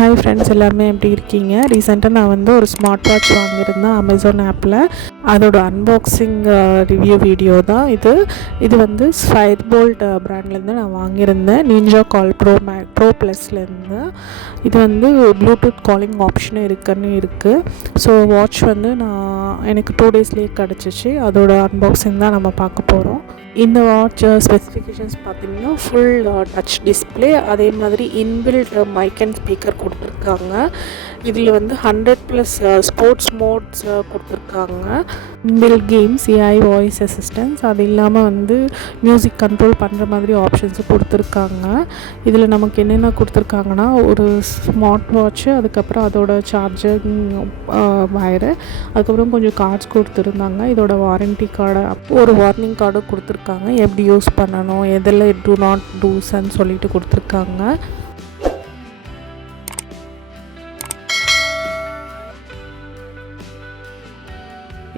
Hi friends, எல்லாருமே எப்படி இருக்கீங்க? ரீசெண்டாக நான் வந்து ஒரு ஸ்மார்ட் வாட்ச் வாங்கியிருந்தேன் அமேசான் ஆப்பில். அதோட அன்பாக்சிங் ரிவ்யூ வீடியோ தான் இது வந்து ஃபயர் போல்ட் ப்ராண்ட்லேருந்து நான் வாங்கியிருந்தேன். Ninja call bro ப்ளஸ்லேருந்து. இது வந்து ப்ளூடூத் காலிங் ஆப்ஷனும் இருக்குது. ஸோ வாட்ச் வந்து எனக்கு 2 டேஸ்லேயே கிடச்சிச்சு. அதோட அன்பாக்சிங் தான் நம்ம பார்க்க போகிறோம். இந்த வாட்ச் ஸ்பெசிஃபிகேஷன்ஸ் பார்த்திங்கன்னா ஃபுல் டச் டிஸ்பிளே, அதே மாதிரி இன்பில்ட் மைக் அண்ட் ஸ்பீக்கர் கொடுத்துருக்காங்க. இதில் வந்து 100+ ஸ்போர்ட்ஸ் மோட்ஸ் கொடுத்துருக்காங்க. Inbuilt games, AI voice assistance, அது இல்லாமல் வந்து மியூசிக் கண்ட்ரோல் பண்ணுற மாதிரி ஆப்ஷன்ஸும் கொடுத்துருக்காங்க. இதில் நமக்கு என்னென்ன கொடுத்துருக்காங்கன்னா, ஒரு ஸ்மார்ட் வாட்ச்சு, அதுக்கப்புறம் அதோட சார்ஜிங் வயரு, அதுக்கப்புறம் கொஞ்சம் கார்ட்ஸ் கொடுத்துருந்தாங்க. இதோட வாரண்டி கார்டு, ஒரு வார்னிங் கார்டும் கொடுத்துருக்காங்க. எப்படி யூஸ் பண்ணணும், எதில் டூ நாட் டூஸ்ன்னு சொல்லிட்டு கொடுத்துருக்காங்க.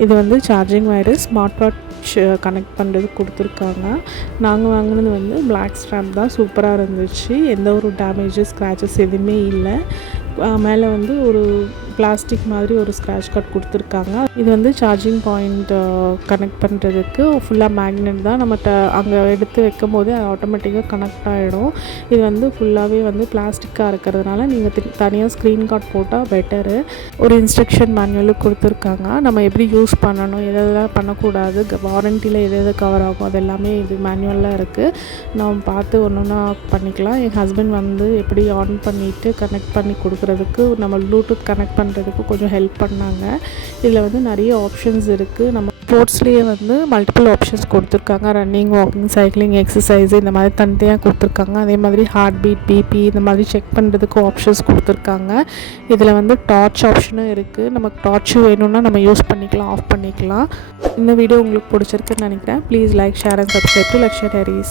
இது வந்து charging wire, smart watch connect பண்ணுறது கொடுத்துருக்காங்க. நாங்கள் வாங்கினது வந்து பிளாக் ஸ்ட்ராப் தான். சூப்பராக இருந்துச்சு. எந்த ஒரு டேமேஜஸ், ஸ்க்ராச்சஸ் எதுவுமே இல்லை. மேலே வந்து ஒரு பிளாஸ்டிக் மாதிரி ஒரு ஸ்க்ராட்ச் கார்ட் கொடுத்துருக்காங்க. இது வந்து சார்ஜிங் பாயிண்ட் கனெக்ட் பண்ணுறதுக்கு ஃபுல்லாக மேக்னெட் தான். நம்ம அங்கே எடுத்து வைக்கும் போதே அது ஆட்டோமேட்டிக்காக கனெக்ட் ஆகிடும். இது வந்து ஃபுல்லாகவே வந்து பிளாஸ்டிக்காக இருக்கிறதுனால நீங்கள் தனியாக ஸ்க்ரீன் கார்ட் போட்டால் பெட்டரு. ஒரு இன்ஸ்ட்ரக்ஷன் மேனுவலும் கொடுத்துருக்காங்க. நம்ம எப்படி யூஸ் பண்ணணும், எதெல்லாம் பண்ணக்கூடாது, வாரண்டியில் எது கவர் ஆகும், அது எல்லாமே இது மேனுவலாக இருக்குது. நம்ம பார்த்து ஒன்று ஒன்றா பண்ணிக்கலாம். என் ஹஸ்பண்ட் வந்து எப்படி ஆன் பண்ணிவிட்டு கனெக்ட் பண்ணி கொடுக்குறதுக்கு, நம்ம ப்ளூடூத் கனெக்ட் பண்ணுறதுக்கு கொஞ்சம் ஹெல்ப் பண்ணாங்க. இதில் வந்து நிறைய ஆப்ஷன்ஸ் இருக்குது. நம்ம ஸ்போர்ட்ஸ்லேயே வந்து மல்டிபிள் ஆப்ஷன்ஸ் கொடுத்துருக்காங்க. ரன்னிங், வாக்கிங், சைக்கிளிங், எக்ஸசைஸ், இந்த மாதிரி தனித்தனியாக கொடுத்துருக்காங்க. அதே மாதிரி ஹார்ட் பீட், பிபி இந்த மாதிரி செக் பண்ணுறதுக்கு ஆப்ஷன்ஸ் கொடுத்துருக்காங்க. இதில் வந்து டார்ச் ஆப்ஷனும் இருக்குது. நமக்கு டார்ச் வேணும்னா நம்ம யூஸ் பண்ணிக்கலாம், ஆஃப் பண்ணிக்கலாம். இந்த வீடியோ உங்களுக்கு பிடிச்சிருக்குன்னு நினைக்கிறேன். Please like, share and subscribe to லக்ஷர் ஹேரிஸ்.